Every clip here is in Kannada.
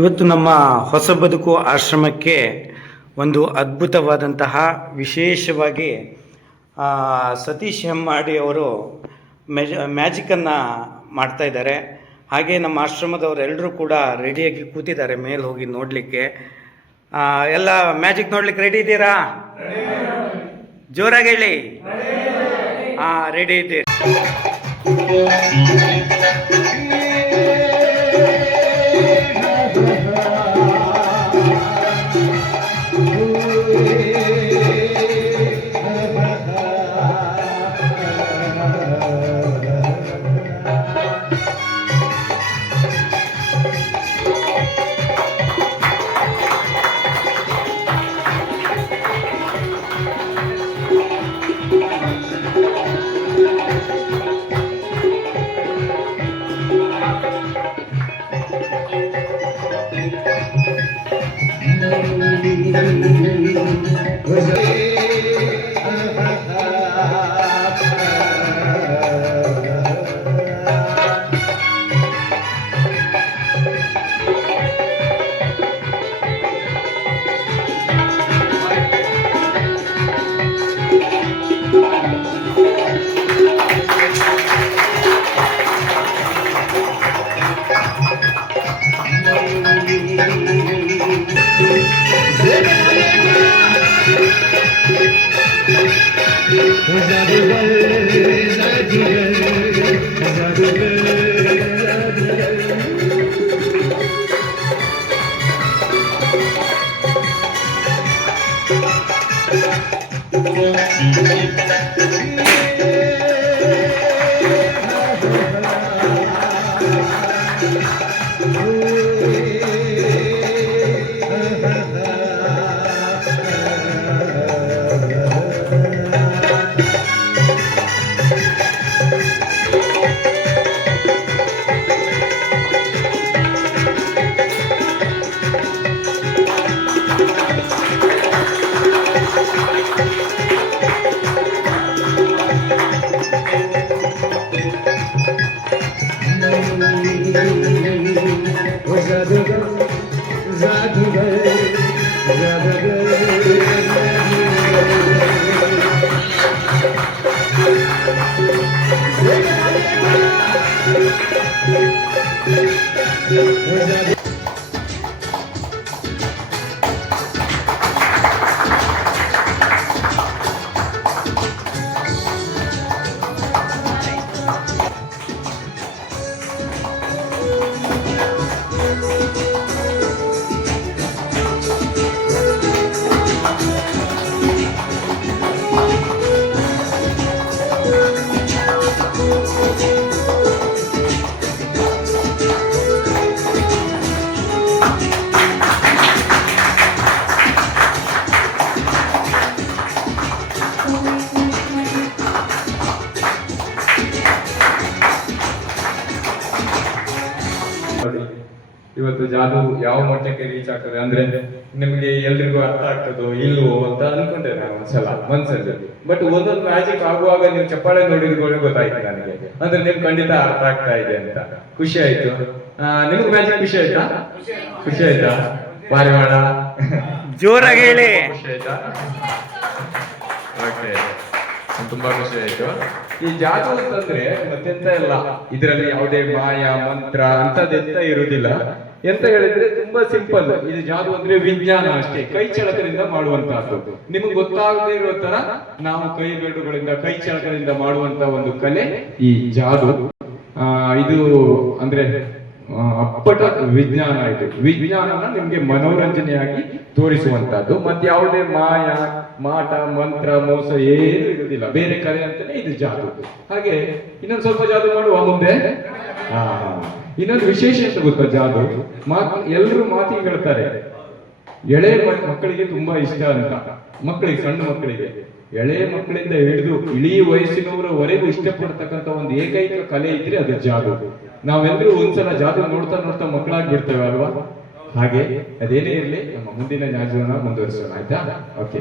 ಇವತ್ತು ನಮ್ಮ ಹೊಸ ಬದುಕು ಆಶ್ರಮಕ್ಕೆ ಒಂದು ಅದ್ಭುತವಾದಂತಹ ವಿಶೇಷವಾಗಿ ಸತೀಶ್ ಹೆಮ್ಮಾಡಿ ಅವರು ಮ್ಯಾಜಿಕನ್ನು ಮಾಡ್ತಾಯಿದ್ದಾರೆ. ಹಾಗೆ ನಮ್ಮ ಆಶ್ರಮದವರೆಲ್ಲರೂ ಕೂಡ ರೆಡಿಯಾಗಿ ಕೂತಿದ್ದಾರೆ ಮೇಲೆ ಹೋಗಿ ನೋಡಲಿಕ್ಕೆ. ಎಲ್ಲ ಮ್ಯಾಜಿಕ್ ನೋಡ್ಲಿಕ್ಕೆ ರೆಡಿ ಇದ್ದೀರಾ? ಜೋರಾಗಿ ಹೇಳಿ. ರೆಡಿ ಇದ್ದೀರಿ. ಇವತ್ತು ಜಾದು ಯಾವ ಮಟ್ಟಕ್ಕೆ ರೀಚ್ ಆಗ್ತದೆ ಅಂದ್ರೆ ನಿಮ್ಗೆ ಎಲ್ರಿಗೂ ಅರ್ಥ ಆಗ್ತದೋ ಇಲ್ವೋ ಅಂತ ಅನ್ಕೊಂಡೆ ನಾನು ಒಂದ್ಸಲ ಮನ್ಸಲ್ಲಿ. ಬಟ್ ಒಂದೊಂದು ಮ್ಯಾಜಿಕ್ ಆಗುವಾಗ ನೀವು ಚಪ್ಪಾಳೆ ನೋಡಿದ್ಕೊಳ್ಳಿ ಗೊತ್ತಾಯ್ತು ನನಗೆ, ಅಂದ್ರೆ ನಿಮ್ ಖಂಡಿತ ಅರ್ಥ ಆಗ್ತಾ ಇದೆ ಅಂತ. ಖುಷಿ ಆಯ್ತು. ನಿಮ್ಗೆ ಮ್ಯಾಜಿಕ್ ಖುಷಿ ಆಯ್ತಾ? ಖುಷಿ ಆಯ್ತಾ? ಪಾರಿವಾಳ ಜೋರಾಗಿ ಹೇಳಿ. ಖುಷಿ ಆಯ್ತಾ? ಓಕೆ, ತುಂಬಾ ಖುಷಿ ಆಯ್ತು. ಈ ಜಾದು ಅಂತಂದ್ರೆ ಮತ್ತೆಂತ ಇಲ್ಲ, ಇದರಲ್ಲಿ ಯಾವುದೇ ಮಾಯ ಮಂತ್ರ ಅಂತದೆಂತ ಇರುವುದಿಲ್ಲ. ಎಂತ ಹೇಳಿದ್ರೆ ತುಂಬಾ ಸಿಂಪಲ್. ಇದು ಜಾದು ಅಂದ್ರೆ ವಿಜ್ಞಾನ ಅಷ್ಟೇ, ಕೈ ಚಳಕದಿಂದ ಮಾಡುವಂತಹದ್ದು. ನಿಮ್ಗೆ ಗೊತ್ತಾಗದೇ ಇರೋ ತರ ನಾವು ಕೈ ಬೆರಳುಗಳಿಂದ ಕೈ ಚಳಕದಿಂದ ಮಾಡುವಂತ ಒಂದು ಕಲೆ ಈ ಜಾದು. ಇದು ಅಂದ್ರೆ ಅಪ್ಪಟ ವಿಜ್ಞಾನ. ಇದು ವಿಜ್ಞಾನನ ನಿಮ್ಗೆ ಮನೋರಂಜನೆಯಾಗಿ ತೋರಿಸುವಂತಹದ್ದು. ಮತ್ತೆ ಯಾವುದೇ ಮಾಯ ಮಾಟ ಮಂತ್ರ ಮೋಸ ಏನು ಇರುವುದಿಲ್ಲ, ಬೇರೆ ಕಲೆ ಅಂತಾನೆ ಇದು ಜಾದು. ಹಾಗೆ ಇನ್ನೊಂದು ಸ್ವಲ್ಪ ಜಾದು ಮಾಡುವ ಮುಂದೆ. ಇನ್ನೊಂದು ವಿಶೇಷ ಅಂತ ಗೊತ್ತಾ ಜಾದು? ಎಲ್ಲರೂ ಮಾತಿಗೆ ಹೇಳ್ತಾರೆ, ಎಳೆ ಮಕ್ಕಳಿಗೆ ತುಂಬಾ ಇಷ್ಟ ಅಂತ. ಮಕ್ಕಳಿಗೆ, ಸಣ್ಣ ಮಕ್ಕಳಿಗೆ, ಎಳೆ ಮಕ್ಕಳಿಂದ ಹಿಡಿದು ಇಡೀ ವಯಸ್ಸಿನವರವರೆಗೂ ಇಷ್ಟಪಡ್ತಕ್ಕಂಥ ಒಂದು ಏಕೈಕ ಕಲೆ ಇದ್ರೆ ಅದು ಜಾದು. ನಾವೆಲ್ಲರೂ ಒಂದ್ಸಲ ಜಾದು ನೋಡ್ತಾ ನೋಡ್ತಾ ಮಕ್ಕಳಾಗಿ ಬಿಡ್ತೇವೆ ಅಲ್ವಾ? ಹಾಗೆ ಅದೇನೇ ಇರಲಿ, ನಮ್ಮ ಮುಂದಿನ ಜಾದುವನ್ನ ಮುಂದುವರಿಸೋಣ. ಆಯ್ತಾ? ಓಕೆ.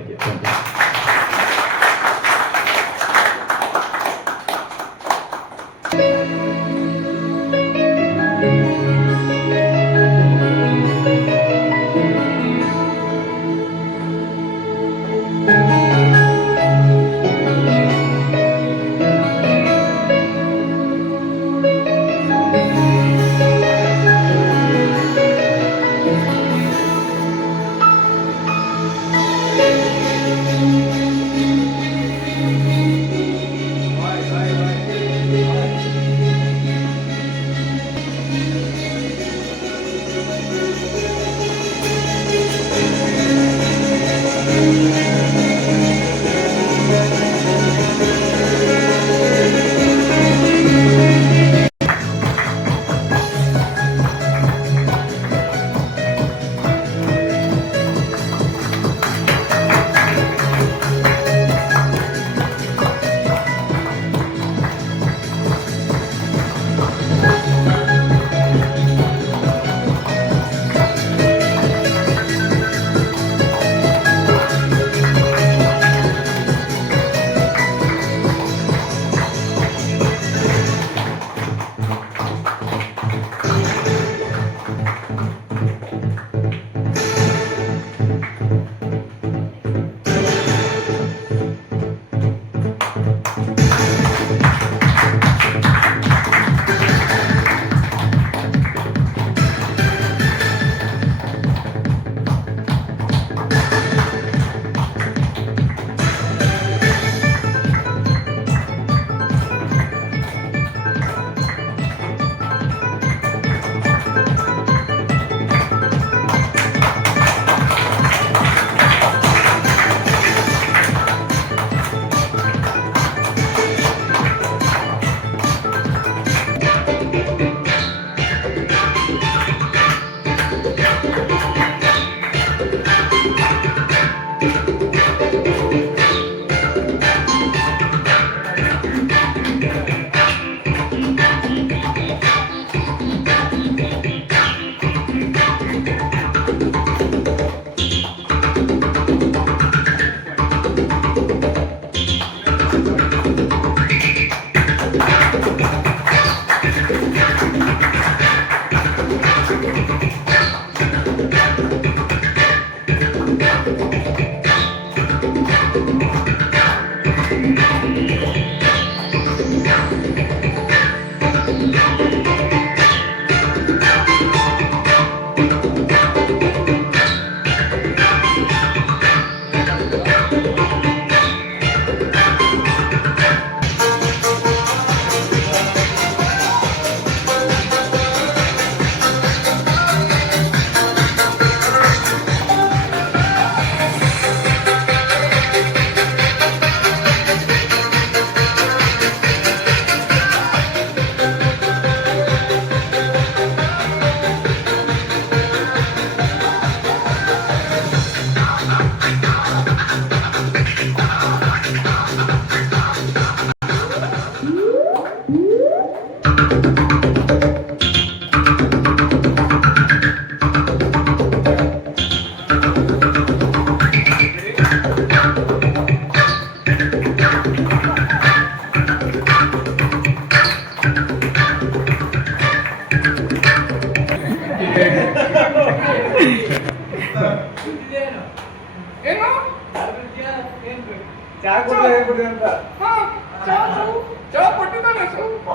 ಚಾ ಕೊಟ್ಟಿದ್ದಾನೆ ಸ್ವಲ್ಪ.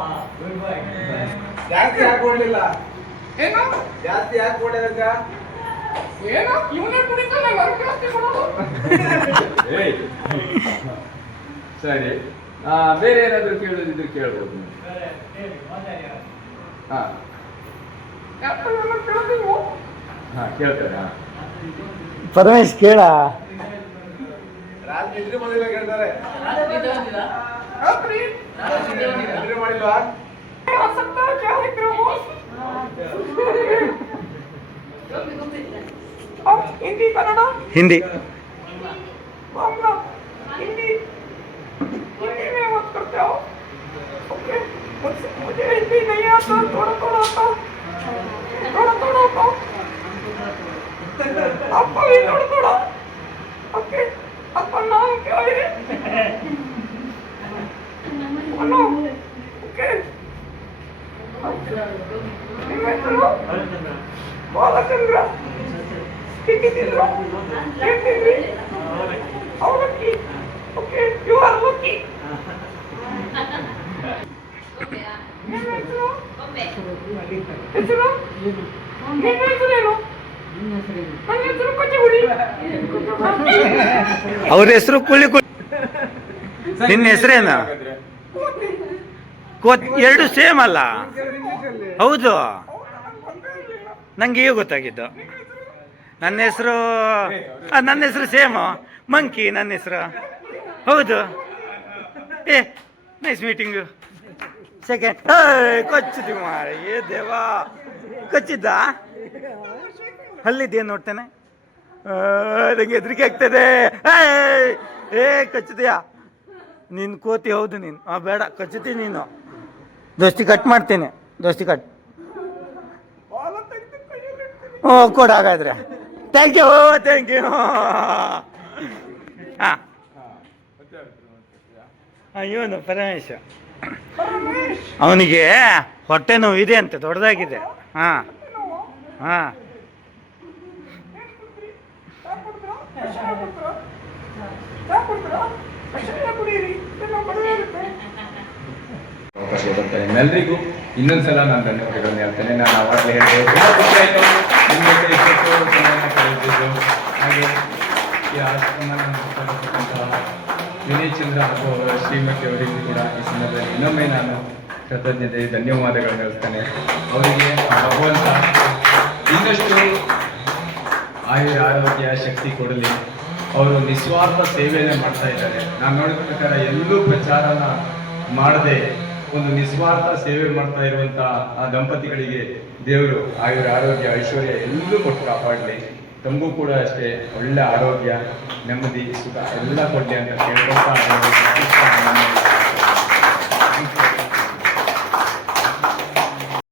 ಜಾಸ್ತಿ ಯಾಕೆ ಕೊಡ್ಲಿಲ್ಲ? ಏನು ಜಾಸ್ತಿ ಯಾಕೆ ಕೊಡಲಿಲ್ಲ? ಏನೋ ಇವನೇ ಕುಡಿತಾನೆ, ನನಗೆ ಜಾಸ್ತಿ ಕೊಡೋದು. ಏಯ್, ಸರಿ. ಬೇರೆ ಏನಾದ್ರು ಕೇಳೋದಿದ್ರು ಕೇಳ್ಬೋದು ನೀವು. ಹಾ ಕೇಳ್ತಾರೆ. ಪರಮೇಶ್ ಕೇಳ. ರಾತ್ರಿ ನಿದ್ರೆ ಬಂದಿಲ್ಲ ಕೇಳ್ತಾರೆ. ನಿದ್ರೆ ಮಾಡಿಲ್ವಾ? हिंदी कन्नड़ ಹಿಂದಿ बांग्ला हिंदी हिंदी में बात करते हो? ओके, मुझे हिंदी नहीं आता, थोड़ा थोड़ा आता, थोड़ा थोड़ा आता, आपको भी थोड़ा थोड़ा. ओके, आपका नाम क्या है? मनो. ओके, ಬಾಲಚಂದ್ರ ಸಿಕ್ಕಿದ್ರು. ಅವಲಕ್ಕಿ. Okay, you are lucky. ಹೆಸರು ಹೆಸರು ನಿನ್ನ ಹೆಸರೇನು? ನನ್ನ ಹೆಸರು ಕೊಚ್ಚಿಗುಡಿ. ಅವ್ರ ಹೆಸರು ಕುಳಿ ಕುಳಿ. ನಿನ್ನ ಹೆಸರೇನು? ಎರಡು ಸೇಮ್ ಅಲ್ಲ? ಹೌದು, ನಂಗೆ ಈಗ ಗೊತ್ತಾಗಿದ್ದು. ನನ್ನ ಹೆಸರು ಸೇಮು, ಮಂಕಿ ನನ್ನ ಹೆಸರು. ಹೌದು. Nice meeting. ಸೆಕೆಂಡ್ ಕೊಚ್ಚಿದ್ವಿ ಮಾರ. ದೇವಾ, ಕೊಚ್ಚಿದ್ದ ಅಲ್ಲಿದ್ದೇನು ನೋಡ್ತೇನೆ. ನಂಗೆ ಹೆದರಿಕೆ ಆಗ್ತದೆ. ಕೊಚ್ಚಿದೆಯಾ ನೀನು? ಕೋತಿ ಹೌದು ನೀನು. ಬೇಡ, ಕೊಚ್ಚುತ್ತೀನಿ ನೀನು. ದೋಸ್ತಿ ಕಟ್ ಮಾಡ್ತೇನೆ, ದೋಸ್ತಿ ಕಟ್. ಕೊಡು ಹಾಗಾದ್ರೆ. Thank you. ಹಾಂ, ಇವನು ಪರಮೇಶ. ಅವನಿಗೆ ಹೊಟ್ಟೆ ನೋವು ಇದೆ ಅಂತೆ, ದೊಡ್ಡದಾಗಿದೆ. ಹಾಂ ಹಾಂ. ಅವಕಾಶ ಕೊಡ್ತಾರೆ ಎಲ್ಲರಿಗೂ. ಇನ್ನೊಂದ್ಸಲ ನಾನು ಧನ್ಯವಾದಗಳನ್ನು ಹೇಳ್ತೇನೆ. ನಾನು ಅವಾಗಲೇ ಹೇಳಿದೆ, ತುಂಬ ಖುಷಿ ಆಯಿತು ನಿಮ್ಮ ಜೊತೆ ಇಷ್ಟೊತ್ತು ಸಮಯವನ್ನು ಕಳೆದಿದ್ದು. ಹಾಗೆ ಈ ಆಶ್ರಮನ ನಡೆಸತಕ್ಕಂತಹ ವಿನಯ್ ಚಂದ್ರ ಹಾಗೂ ಅವರ ಶ್ರೀಮತಿ ಅವರಿಗೂ ಕೂಡ ಈ ಸಂದರ್ಭದಲ್ಲಿ ಇನ್ನೊಮ್ಮೆ ನಾನು ಕೃತಜ್ಞತೆ ಧನ್ಯವಾದಗಳನ್ನು ಹೇಳ್ತೇನೆ. ಅವರಿಗೆ ಭಗವಂತ ಇನ್ನಷ್ಟು ಆರೋಗ್ಯ ಶಕ್ತಿ ಕೊಡಲಿ. ಅವರು ನಿಸ್ವಾರ್ಥ ಸೇವೆಯನ್ನೇ ಮಾಡ್ತಾ ಇದ್ದಾರೆ. ನಾನು ನೋಡಿದ ಪ್ರಕಾರ ಎಲ್ಲೂ ಪ್ರಚಾರನ ಮಾಡದೆ ಒಂದು ನಿಸ್ವಾರ್ಥ ಸೇವೆ ಮಾಡ್ತಾ ಇರುವಂತ ಆ ದಂಪತಿಗಳಿಗೆ ದೇವರು ಆರೋಗ್ಯ ಐಶ್ವರ್ಯ ಎಲ್ಲೂ ಕೊಟ್ಟು ಕಾಪಾಡಲಿ. ತಮಗೂ ಕೂಡ ಅಷ್ಟೇ ಒಳ್ಳೆ ಆರೋಗ್ಯ, ನೆಮ್ಮದಿ, ಸುಖ ಎಲ್ಲ ಕೊಡಲಿ ಅಂತ ಕೇಳ್ಕೊಳ್ತಾ